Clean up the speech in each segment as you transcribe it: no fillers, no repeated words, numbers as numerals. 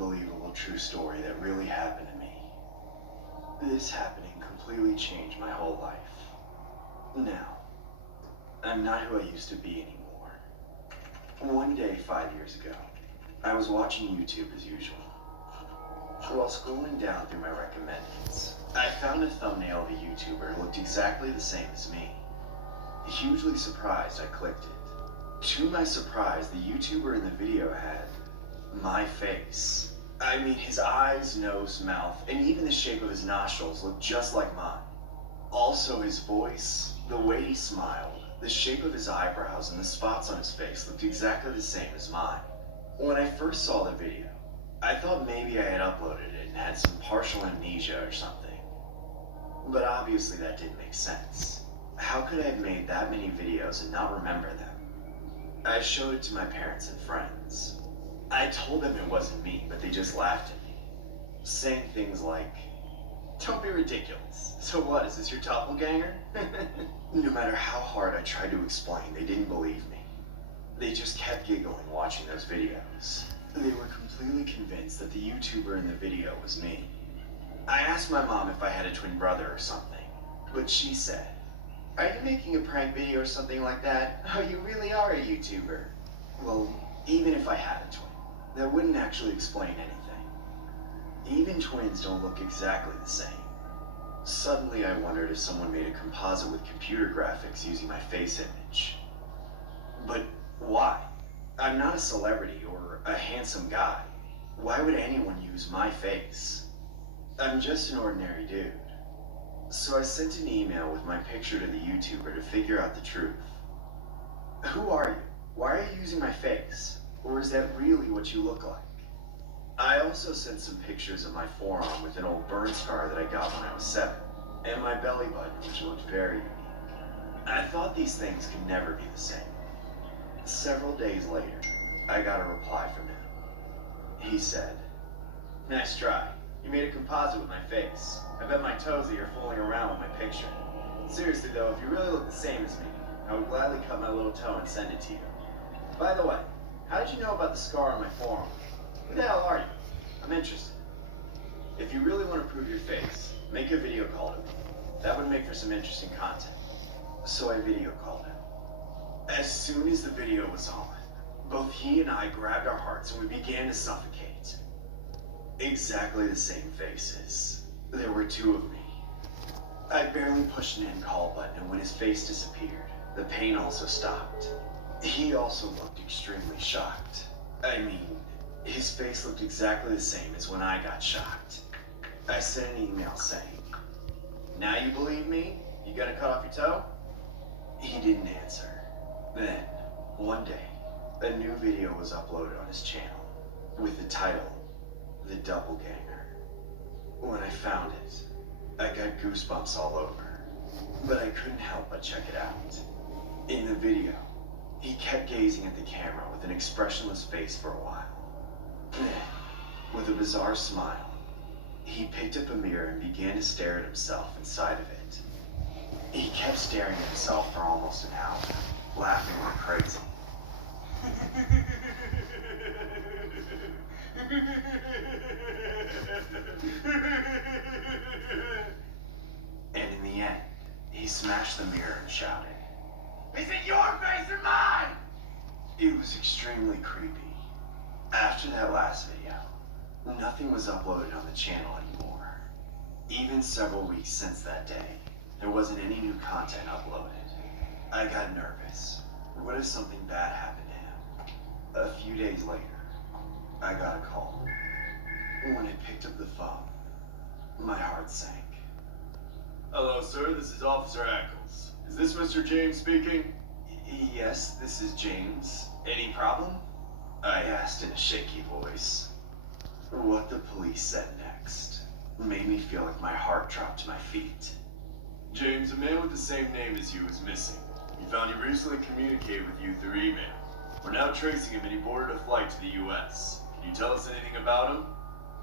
unbelievable true story that really happened to me. This happening completely changed my whole life. Now, I'm not who I used to be anymore. One day 5 years ago, I was watching YouTube as usual. While scrolling down through my recommendeds, I found a thumbnail of a YouTuber who looked exactly the same as me. Hugely surprised, I clicked it. To my surprise, the YouTuber in the video had my face. I mean, his eyes, nose, mouth, and even the shape of his nostrils looked just like mine. Also, his voice, the way he smiled, the shape of his eyebrows, and the spots on his face looked exactly the same as mine. When I first saw the video, I thought maybe I had uploaded it and had some partial amnesia or something. But obviously that didn't make sense. How could I have made that many videos and not remember them? I showed it to my parents and friends. I told them it wasn't me, but they just laughed at me, saying things like, "Don't be ridiculous. So what, is this your doppelganger?" No matter how hard I tried to explain, they didn't believe me. They just kept giggling watching those videos. They were completely convinced that the YouTuber in the video was me. I asked my mom if I had a twin brother or something, but she said, "Are you making a prank video or something like that? Oh, you really are a YouTuber." Well, even if I had a twin, that wouldn't actually explain anything. Even twins don't look exactly the same. Suddenly I wondered if someone made a composite with computer graphics using my face image. But why? I'm not a celebrity or a handsome guy. Why would anyone use my face? I'm just an ordinary dude. So I sent an email with my picture to the YouTuber to figure out the truth. Who are you? Why are you using my face? Or is that really what you look like? I also sent some pictures of my forearm with an old burn scar that I got when I was 7, and my belly button, which looked very unique. I thought these things could never be the same. Several days later, I got a reply from him. He said, "Nice try. You made a composite with my face. I bet my toes that you're fooling around with my picture. Seriously though, if you really look the same as me, I would gladly cut my little toe and send it to you. By the way, how did you know about the scar on my forearm? Who the hell are you? I'm interested. If you really want to prove your face, make a video call to me. That would make for some interesting content." So I video called him. As soon as the video was on, both he and I grabbed our hearts and we began to suffocate. Exactly the same faces. There were 2 of me. I barely pushed an end call button, and when his face disappeared, the pain also stopped. He also looked extremely shocked. I mean, his face looked exactly the same as when I got shocked. I sent an email saying, "Now you believe me? You gonna cut off your toe?" He didn't answer. Then, one day, a new video was uploaded on his channel with the title, "The Doppelganger." When I found it, I got goosebumps all over, but I couldn't help but check it out. In the video, he kept gazing at the camera with an expressionless face for a while. Then, with a bizarre smile, he picked up a mirror and began to stare at himself inside of it. He kept staring at himself for almost an hour, laughing like crazy. And in the end, he smashed the mirror and shouted, "Is it your face or mine?" It was extremely creepy. After that last video, nothing was uploaded on the channel anymore. Even several weeks since that day, there wasn't any new content uploaded. I got nervous. What if something bad happened to him? A few days later, I got a call. When I picked up the phone, my heart sank. "Hello, sir. This is Officer Ackles. Is this Mr. James speaking?" Yes, this is James. Any problem?" I asked in a shaky voice. What the police said next made me feel like my heart dropped to my feet. "James, a man with the same name as you is missing. We found he recently communicated with you through email. We're now tracing him and he boarded a flight to the US. Can you tell us anything about him?"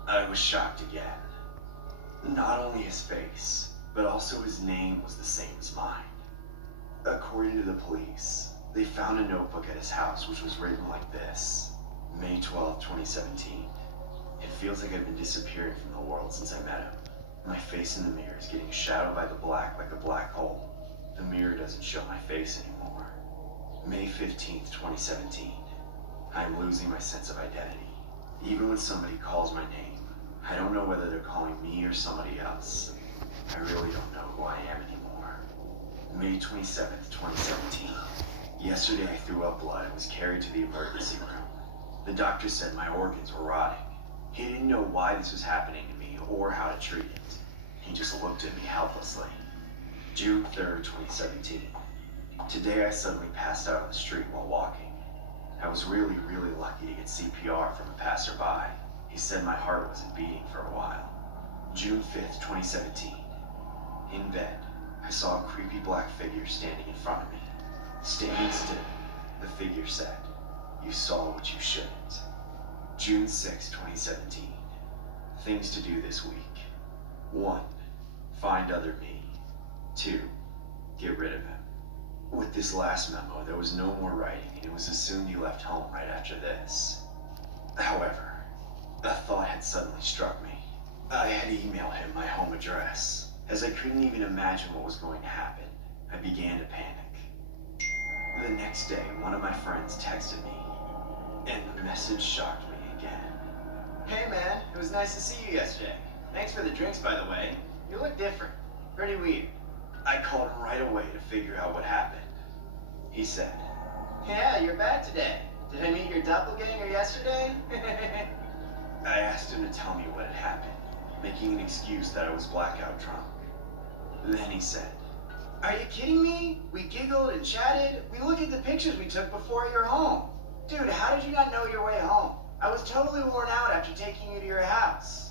I was shocked again. Not only his face, but also his name was the same as mine. According to the police, they found a notebook at his house which was written like this: May 12, 2017. It feels like I've been disappearing from the world since I met him. My face in the mirror is getting shadowed by the black like a black hole. The mirror doesn't show my face anymore. May 15th, 2017. I'm losing my sense of identity. Even when somebody calls my name, I don't know whether they're calling me or somebody else. I really don't know who I am anymore. May 27th, 2017. Yesterday I threw up blood and was carried to the emergency room. The doctor said my organs were rotting. He didn't know why this was happening to me or how to treat it. He just looked at me helplessly. June 3rd, 2017. Today I suddenly passed out on the street while walking. I was really lucky to get CPR from a passerby. He said my heart wasn't beating for a while. June 5th, 2017. In bed, I saw a creepy black figure standing in front of me. Standing still, the figure said, "You saw what you shouldn't." June 6, 2017. Things to do this week. 1. Find other me. 2. Get rid of him. With this last memo, there was no more writing, and it was assumed he left home right after this. However, a thought had suddenly struck me. I had emailed him my home address. As I couldn't even imagine what was going to happen, I began to panic. The next day, one of my friends texted me, and the message shocked me again. Hey man, it was nice to see you yesterday. Thanks for the drinks, by the way. You look different. Pretty weird. I called him right away to figure out what happened. He said, Yeah, you're back today. Did I meet your doppelganger yesterday? I asked him to tell me what had happened, making an excuse that I was blackout drunk. Then he said, Are you kidding me? We giggled and chatted. We looked at the pictures we took before your home. Dude, how did you not know your way home? I was totally worn out after taking you to your house.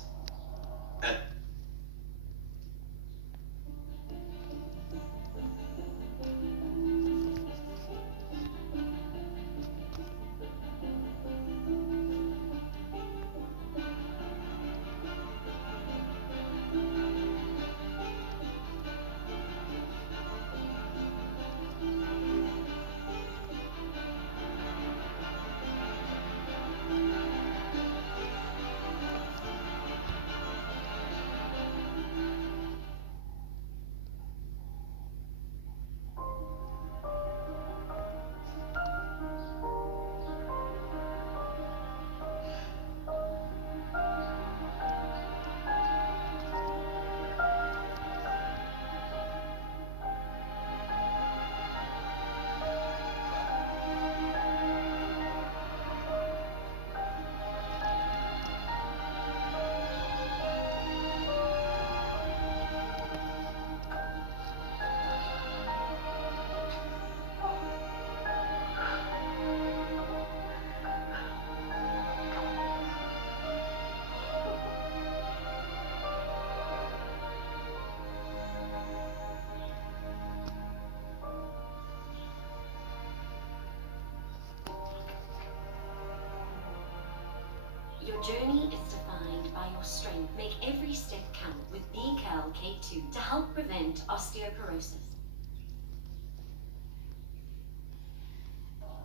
Your journey is defined by your strength. Make every step count with B-Cal K2 to help prevent osteoporosis.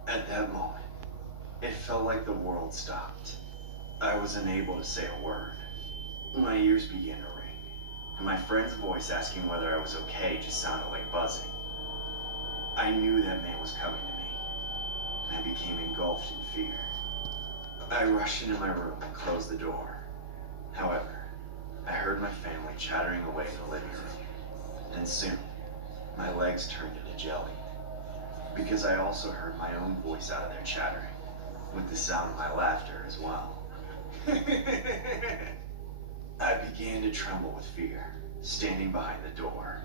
At that moment, it felt like the world stopped. I was unable to say a word. My ears began to ring, and my friend's voice asking whether I was okay just sounded like buzzing. I knew that man was coming to me, and I became engulfed in fear. I rushed into my room and closed the door. However, I heard my family chattering away in the living room, and soon, my legs turned into jelly, because I also heard my own voice out of their chattering, with the sound of my laughter as well. I began to tremble with fear, standing behind the door.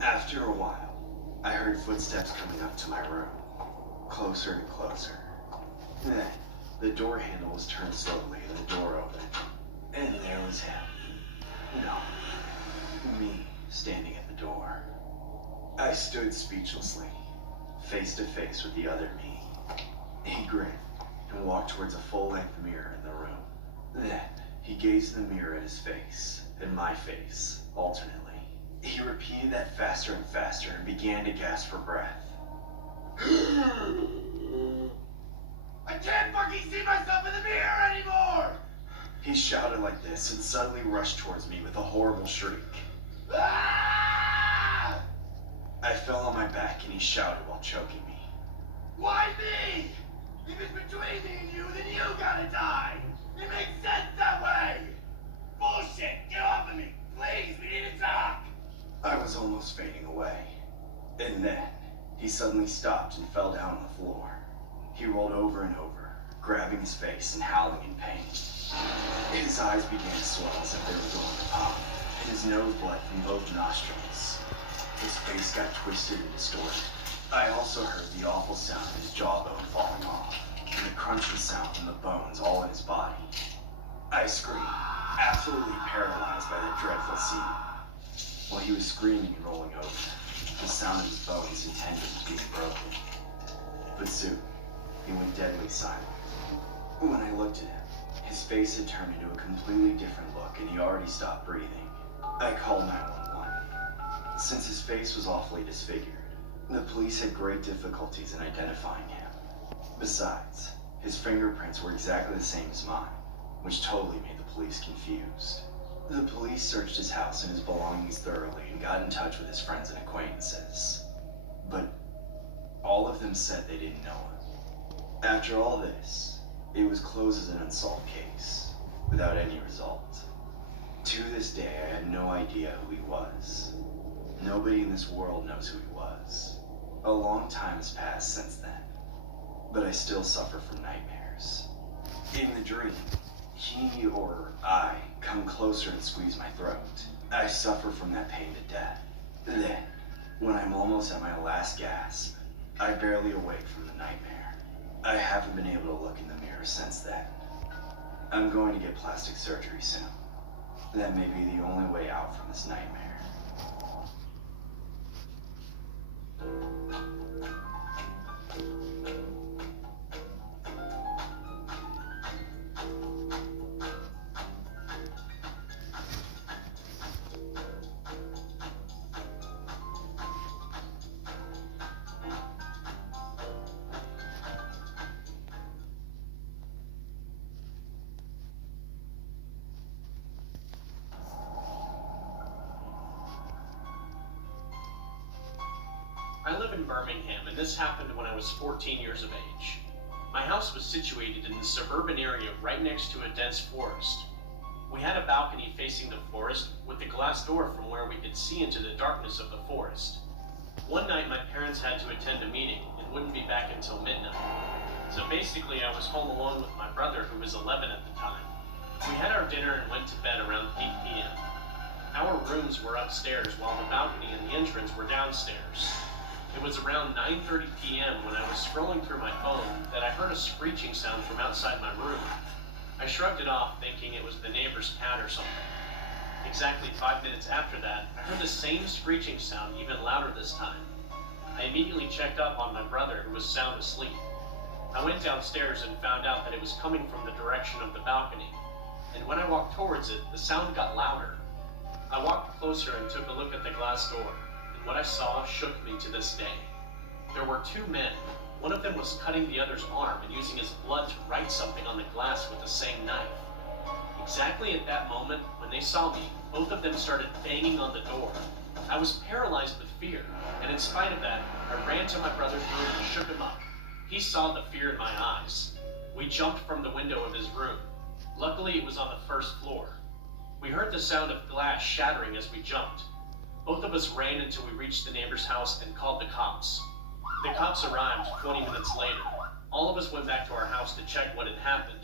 After a while, I heard footsteps coming up to my room, closer and closer. Then, the door handle was turned slowly and the door opened, and there was him. No, me, standing at the door. I stood speechlessly, face to face with the other me. He grinned and walked towards a full-length mirror in the room. Then, he gazed in the mirror at his face, and my face, alternately. He repeated that faster and faster and began to gasp for breath. I can't fucking see myself in the mirror anymore! He shouted like this and suddenly rushed towards me with a horrible shriek. Ah! I fell on my back and he shouted while choking me. Why me? If it's between me and you, then you gotta die. It makes sense that way. Bullshit! Get off of me! Please, we need to talk! I was almost fading away. And then, he suddenly stopped and fell down on the floor. He rolled over and over, grabbing his face and howling in pain. His eyes began to swell as if they were going to pop, and his nose bled from both nostrils. His face got twisted and distorted. I also heard the awful sound of his jawbone falling off, and the crunching sound from the bones all in his body. I screamed, absolutely paralyzed by that dreadful scene. While he was screaming and rolling over, the sound of his bones and tendons being broken. But soon, he went deadly silent. When I looked at him, his face had turned into a completely different look and he already stopped breathing. I called 911. Since his face was awfully disfigured, the police had great difficulties in identifying him. Besides, his fingerprints were exactly the same as mine, which totally made the police confused. The police searched his house and his belongings thoroughly and got in touch with his friends and acquaintances. But all of them said they didn't know him. After all this, it was closed as an unsolved case, without any result. To this day, I had no idea who he was. Nobody in this world knows who he was. A long time has passed since then, but I still suffer from nightmares. In the dream, he or I come closer and squeeze my throat. I suffer from that pain to death. Then, when I'm almost at my last gasp, I barely awake from the nightmare. I haven't been able to look in the mirror since then. I'm going to get plastic surgery soon. That may be the only way out from this nightmare. I live in Birmingham, and this happened when I was 14 years of age. My house was situated in the suburban area right next to a dense forest. We had a balcony facing the forest with a glass door from where we could see into the darkness of the forest. One night my parents had to attend a meeting and wouldn't be back until midnight. So basically I was home alone with my brother, who was 11 at the time. We had our dinner and went to bed around 8 p.m. Our rooms were upstairs while the balcony and the entrance were downstairs. It was around 9:30 p.m. when I was scrolling through my phone that I heard a screeching sound from outside my room. I shrugged it off, thinking it was the neighbor's cat or something. Exactly 5 minutes after that, I heard the same screeching sound, even louder this time. I immediately checked up on my brother, who was sound asleep. I went downstairs and found out that it was coming from the direction of the balcony. And when I walked towards it, the sound got louder. I walked closer and took a look at the glass door. What I saw shook me to this day. There were two men. One of them was cutting the other's arm and using his blood to write something on the glass with the same knife. Exactly at that moment, when they saw me, both of them started banging on the door. I was paralyzed with fear, and in spite of that, I ran to my brother's room and shook him up. He saw the fear in my eyes. We jumped from the window of his room. Luckily, it was on the first floor. We heard the sound of glass shattering as we jumped. Both of us ran until we reached the neighbor's house and called the cops. The cops arrived 20 minutes later. All of us went back to our house to check what had happened.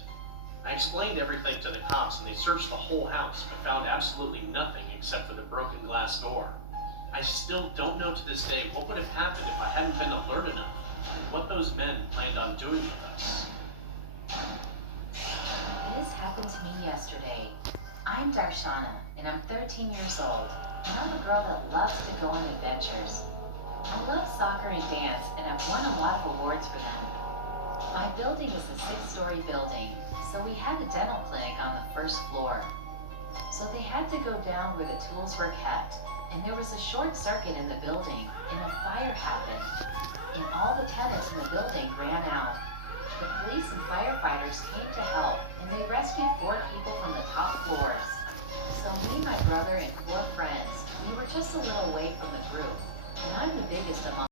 I explained everything to the cops and they searched the whole house but found absolutely nothing except for the broken glass door. I still don't know to this day what would have happened if I hadn't been alert enough, and what those men planned on doing with us. This happened to me yesterday. I'm Darshana, and I'm 13 years old. And I'm a girl that loves to go on adventures. I love soccer and dance, and I've won a lot of awards for them. My building is a 6-story building, so we had a dental clinic on the first floor. So they had to go down where the tools were kept, and there was a short circuit in the building, and a fire happened. And all the tenants in the building ran out. The police and firefighters came to help, and they rescued 4 people from brother and 4 friends. We were just a little away from the group, and I'm the biggest among